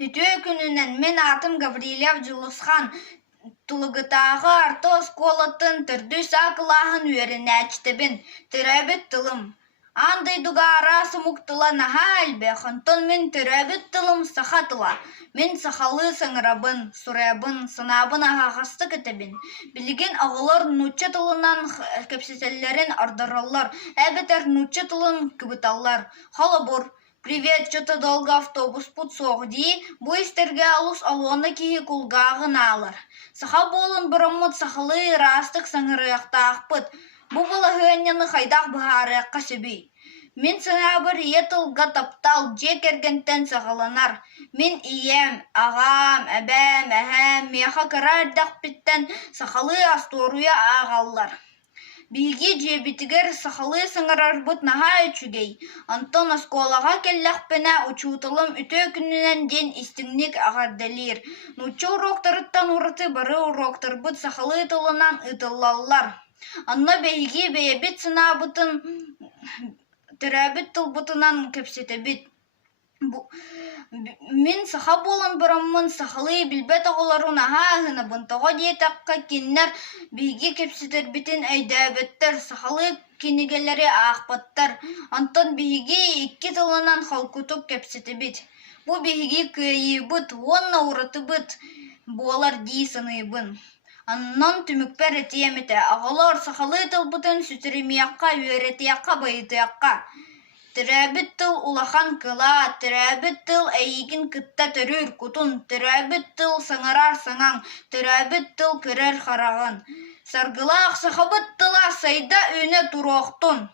Hütüö күнүнен мен атым Гаврилев Жылысхан тулыгытағы арты осколатын түрді сақылағын үйерінәчтебін, түрәбіт тылым. Андайдуга арасы мұқтыла наға әлбе, қантон мен түрәбіт тылым сақатыла. Мен сақалы саңырабын, сұрабын, сынабын ағағасты кетебін. Білген ағылар нұтчы тылынан кәпсетелерін ардыралар, әбетер нұтчы тылын күбіталар. Халабор. Привет, что-то долго автобус подсогди, быстерге алус алуаны кихи кулгағын алыр. Саха болын бұрымыт сахалы растық саңырыяқтақпыт. Бұ бұлы хүйенені қайдақ бұхарыққа сөбей. Мен сына бір етілға таптал жек ергентен сағаланар. Мен ием, ағам, әбәм, әхәм, меха кырардақ біттен сахалы асторуя ағалар. Биги жебитигер сахалы сыңырар бұт наға өчүгей. Антон осколаға келләқпіне учутылым үтө күнінен ден истіңнік ағарделер. Нучу уроктарыттан ураты бары уроктар бұт сахалы тылынан ытыллалар. Анна бейги бейбит сына бұтын түрәбіт тыл бұтынан кепсеті бит. Мен саха болан бұрамын сахалы білбет ағыларун аға ағына бұнтаға диетаққа кеннер бейге кепсетер бітін әйдәбеттер сахалы кенегелері ақпаттар. Антон бейге 2 тылынан халкутук кепсеті бит. Бұ бейге көйі бұт, онна ұраты бұт, болар дейсіні бұн. Аннан түмікпер әтиеметі ағылар сахалы тыл бұтын сүтіремияққа, үйеретияққа, байытияққа. Түрәбіт тыл улахан кыла, түрәбіт тыл әйігін кытта түрір кутун, түрәбіт тыл саңарар саңаң, түрәбіт тыл көрер қарағын. Саргыла ақсақабыт тыла сайда өне тұруқтун.